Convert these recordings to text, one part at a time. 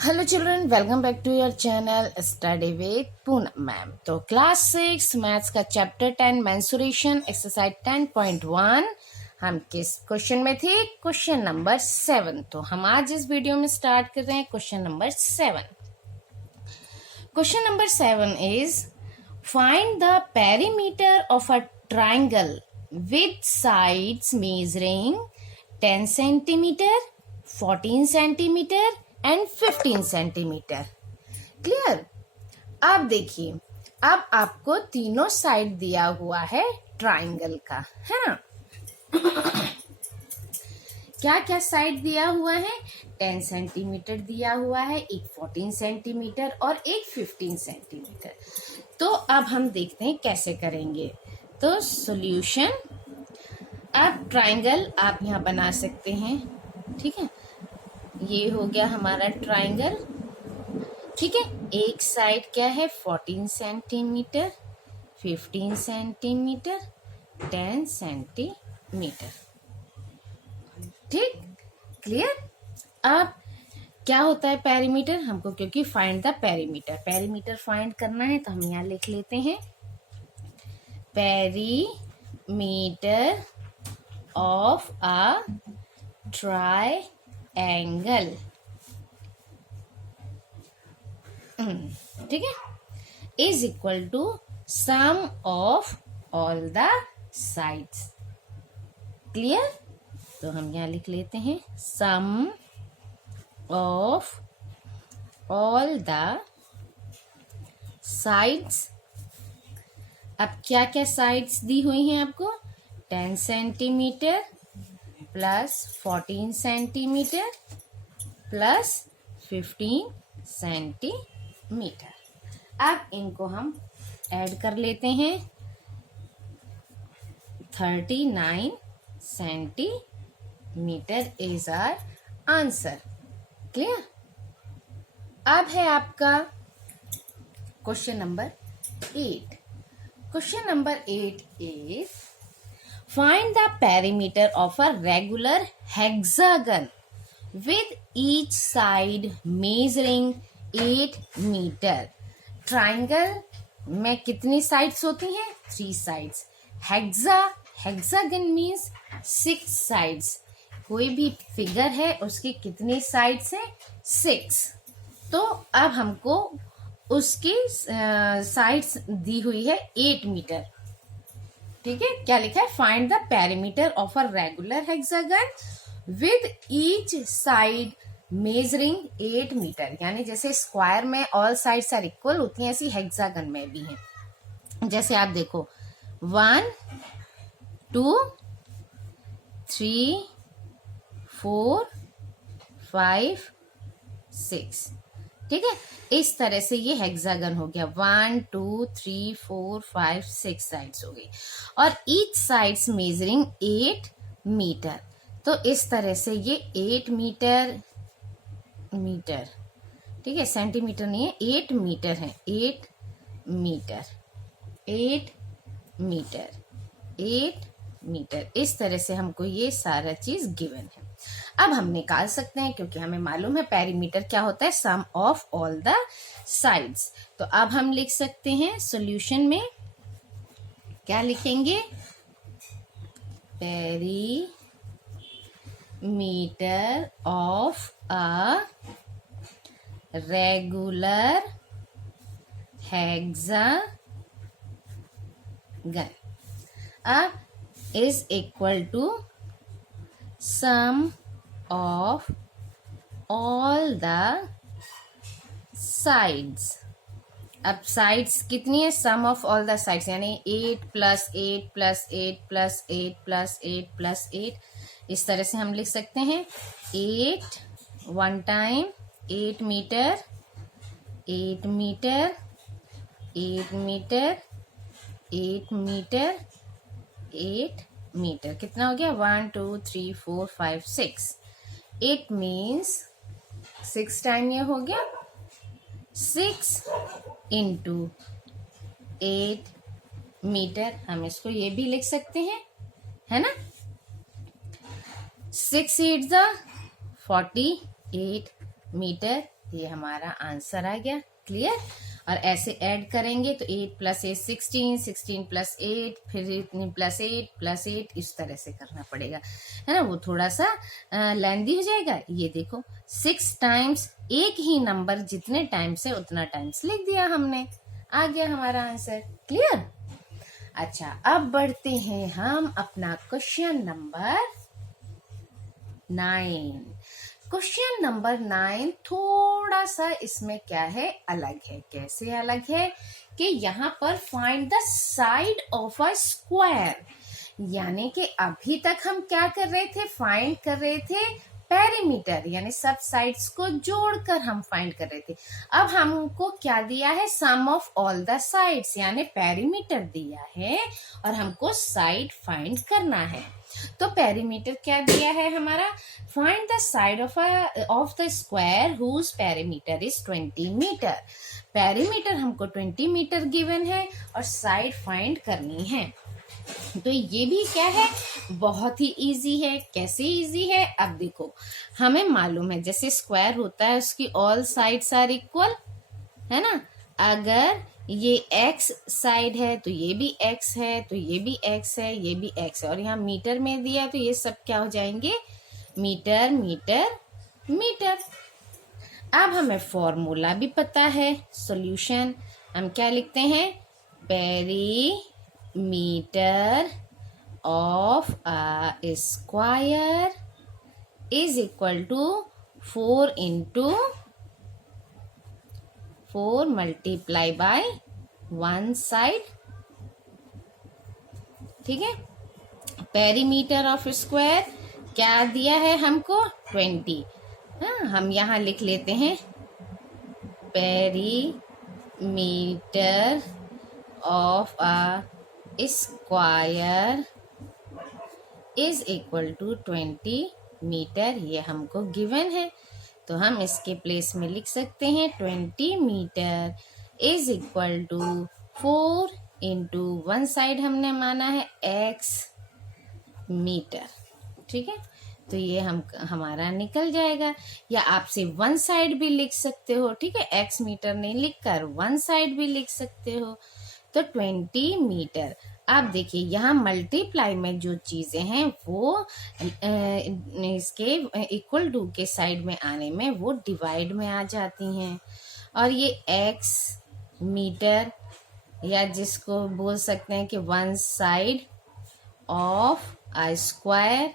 Hello children, welcome back to your channel study with Poonam ma'am. तो class 6 maths का chapter 10 mensuration exercise 10.1 हम किस question में थे? Question number 7। तो हम आज इस वीडियो में स्टार्ट कर रहे हैं question number 7। Question number 7 is find the perimeter of a triangle with sides measuring 10 centimetre, 14 centimetre and 15 centimetre. Clear? अब देखिए, अब आपको तीनों साइड दिया हुआ है ट्राइंगल का, है ना। क्या क्या साइड दिया हुआ है? 10 सेंटीमीटर दिया हुआ है, एक 14 सेंटीमीटर और एक 15 सेंटीमीटर। तो अब हम देखते हैं कैसे करेंगे। तो सॉल्यूशन, अब ट्राइंगल आप यहाँ बना सकते हैं, ठीक है। ये हो गया हमारा ट्राइंगल, ठीक है। एक साइड क्या है? 14 सेंटीमीटर, 15 सेंटीमीटर, 10 सेंटीमीटर, ठीक। क्लियर? अब क्या होता है पेरीमीटर? हमको क्योंकि फाइंड द पेरीमीटर फाइंड करना है, तो हम यहाँ लिख लेते हैं पेरीमीटर ऑफ अ ट्राइंगल, ठीक है, is equal to sum of all the sides. Clear? तो हम यहाँ लिख लेते हैं sum of all the sides. अब क्या क्या साइड्स दी हुई हैं आपको? 10 centimetre plus 14 centimetre plus 15 centimetre. अब इनको हम ऐड कर लेते हैं, 39 centimetre is our answer. Clear? अब है आपका question number 8। Question number 8 is find the perimeter of a regular hexagon with each side measuring 8 meter. Triangle में कितनी साइड्स होती हैं? 3 साइड्स। Hexagon means 6 sides. कोई भी फिगर है उसकी कितनी साइड्स है? 6। तो अब हमको उसकी साइड्स दी हुई है 8 मीटर, ठीक है। क्या लिखा है? Find the perimeter of a regular hexagon with each side measuring 8 metre. यानी जैसे स्क्वायर में ऑल साइड्स आर इक्वल होती हैं, ऐसी हेक्सागन में भी है। जैसे आप देखो 1 2 3 4 5 6, ठीक है। इस तरह से ये हेक्सागन हो गया। 1 2 3 4 5 6 साइड्स हो गई, और ईच साइड्स मेजरिंग 8 मीटर। तो इस तरह से ये 8 मीटर, ठीक है, सेंटीमीटर नहीं है, 8 मीटर है। 8 मीटर, 8 मीटर, 8 मीटर। इस तरह से हमको ये सारा चीज गिवन है। अब हम निकाल सकते हैं, क्योंकि हमें मालूम है पेरीमीटर क्या होता है? Sum of all the sides. तो अब हम लिख सकते हैं सॉल्यूशन में, क्या लिखेंगे? Perimeter of a regular hexagon अब is equal to sum of all the sides। अब साइड्स कितनी है? Sum of all the sides, यानी 8 plus 8 plus 8 plus 8 plus 8 plus 8। इस तरह से हम लिख सकते हैं 8 1 time 8 metre, 8 metre, 8 metre, 8 metre, 8 metre. कितना हो गया? 1 2 3 4 5 6। 8 मीन्स 6 टाइम, ये हो गया 6 इंटू 8 मीटर। हम इसको ये भी लिख सकते हैं, है ना। 6 8 द 48 मीटर ये हमारा आंसर आ गया। क्लियर। और ऐसे ऐड करेंगे तो 8 + 8 16, 16 + 8, फिर इतनी +8 इस तरह से करना पड़ेगा, है ना। वो थोड़ा सा लेंदी हो जाएगा। ये देखो 6 टाइम्स एक ही नंबर जितने टाइम्स है उतना टाइम्स लिख दिया हमने, आ गया हमारा आंसर। क्लियर। अच्छा, अब बढ़ते हैं हम अपना क्वेश्चन नंबर 9। क्वेश्चन नंबर 9 थोड़ा सा इसमें क्या है, अलग है। कैसे अलग है कि यहाँ पर find the side of a square, यानी कि अभी तक हम क्या कर रहे थे, फाइंड कर रहे थे पेरीमीटर, यानी सब साइड्स को जोड़कर हम फाइंड कर रहे थे। अब हमको क्या दिया है, sum of all the sides, यानी पेरीमीटर दिया है और हमको साइड फाइंड करना है। तो पेरीमीटर क्या दिया है हमारा, find the side of the square whose perimeter is 20 metre. Perimeter हमको 20 मीटर गिवन है और साइड फाइंड करनी है। तो ये भी क्या है, बहुत ही इजी है। कैसे इजी है, अब देखो हमें मालूम है जैसे स्क्वायर होता है उसकी ऑल साइड्स आर इक्वल, है ना। अगर ये x साइड है तो ये भी x है, तो ये भी x है, ये भी x है, और यहाँ मीटर में दिया तो ये सब क्या हो जाएंगे, मीटर मीटर मीटर। अब हमें फॉर्मूला भी पता है, सॉल्यूशन हम क्या लिखते हैं, perimeter of a square is equal to 4 × 4 multiply by 1 side. ठीक है। पेरीमीटर ऑफ स्क्वायर क्या दिया है हमको, 20। हाँ, हम यहाँ लिख लेते हैं perimeter of a square is equal to 20 metre. ये हमको गिवन है तो हम इसके प्लेस में लिख सकते हैं 20 metre is equal to 4 × 1 side हमने माना है x मीटर। ठीक है। तो ये हमारा निकल जाएगा, या आपसे 1 साइड भी लिख सकते हो। ठीक है, x मीटर नहीं लिखकर 1 साइड भी लिख सकते हो। तो 20 मीटर। अब देखिए यहाँ मल्टीप्लाई में जो चीजें हैं वो इसके इक्वल टू के साइड में आने में वो डिवाइड में आ जाती हैं, और ये x मीटर, या जिसको बोल सकते हैं कि 1 साइड ऑफ अ स्क्वायर।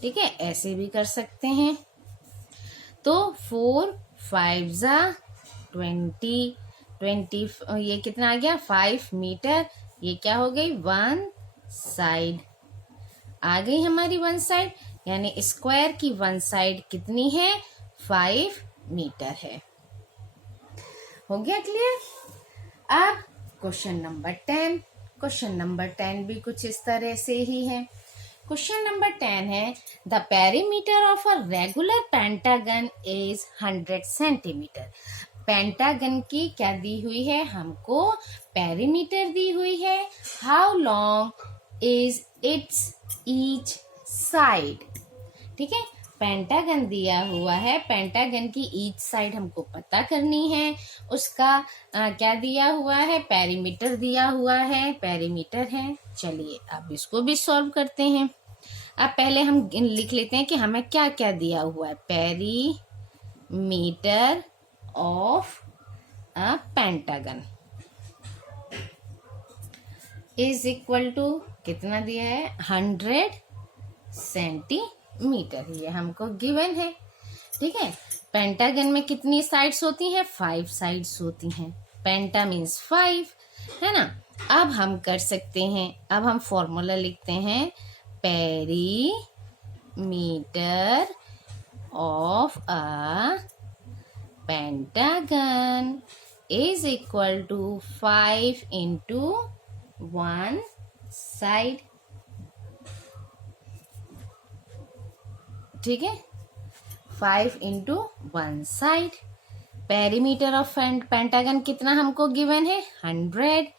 ठीक है, ऐसे भी कर सकते हैं। तो 4 5 20, 20 ये कितना आ गया, 5 मीटर। ये क्या हो गई, 1 साइड आ गई हमारी 1 साइड, यानी स्क्वायर की 1 साइड कितनी है, 5 मीटर है। हो गया क्लियर। अब क्वेश्चन नंबर 10। क्वेश्चन नंबर 10 भी कुछ इस तरह से ही है। क्वेश्चन नंबर 10 है, the perimeter of a regular pentagon is 100 centimetre. Pentagon की क्या दी हुई है हमको, पेरीमीटर दी हुई है। How long is it's each side. ठीक है, पेंटागन दिया हुआ है, पेंटागन की ईच साइड हमको पता करनी है। उसका क्या दिया हुआ है, पेरीमीटर दिया हुआ है, पेरीमीटर है। चलिए अब इसको भी सॉल्व करते हैं। अब पहले हम लिख लेते हैं कि हमें क्या क्या दिया हुआ है, perimeter of a pentagon is equal to कितना दिया है, 100 सेंटीमीटर। ये हमको गिवन है। ठीक है, पेंटागन में कितनी साइड्स होती हैं, 5 साइड्स होती हैं। पेंटा मीन्स 5, है ना। अब हम कर सकते हैं, अब हम फॉर्मूला लिखते हैं, perimeter of a pentagon is equal to 5 × 1 side. ठीक है, 5 × 1 साइड। पेरीमीटर ऑफ पेंटागन कितना हमको गिवन है, 100।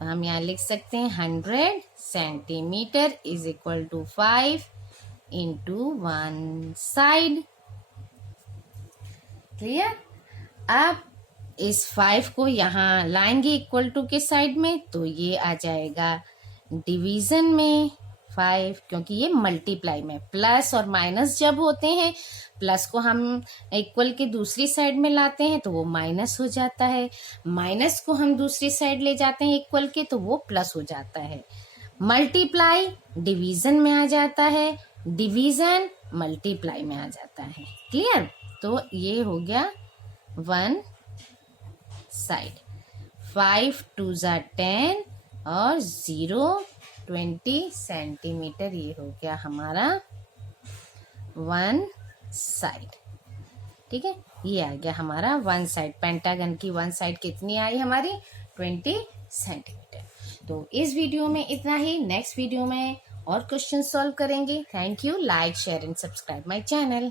हम यहाँ लिख सकते हैं 100 centimetre is equal to 5 × 1 side. Clear. अब इस 5 को यहाँ लाएंगे इक्वल टू के साइड में, तो ये आ जाएगा डिवीजन में 5, क्योंकि ये मल्टीप्लाई में। प्लस और माइनस जब होते हैं, प्लस को हम इक्वल के दूसरी साइड में लाते हैं तो वो माइनस हो जाता है, माइनस को हम दूसरी साइड ले जाते हैं इक्वल के तो वो प्लस हो जाता है। मल्टीप्लाई डिवीजन में आ जाता है, डिवीजन मल्टीप्लाई में आ जाता है। क्लियर? तो ये हो गया 1 साइड। 5 2 × 10 और 0 20 सेंटीमीटर, ये हो गया हमारा 1 साइड। ठीक है, ये आ गया हमारा 1 साइड। पेंटागन की 1 साइड कितनी आई हमारी? 20 सेंटीमीटर। तो इस वीडियो में इतना ही। नेक्स्ट वीडियो में और क्वेश्चन सॉल्व करेंगे। Thank you. Like, share and subscribe my channel.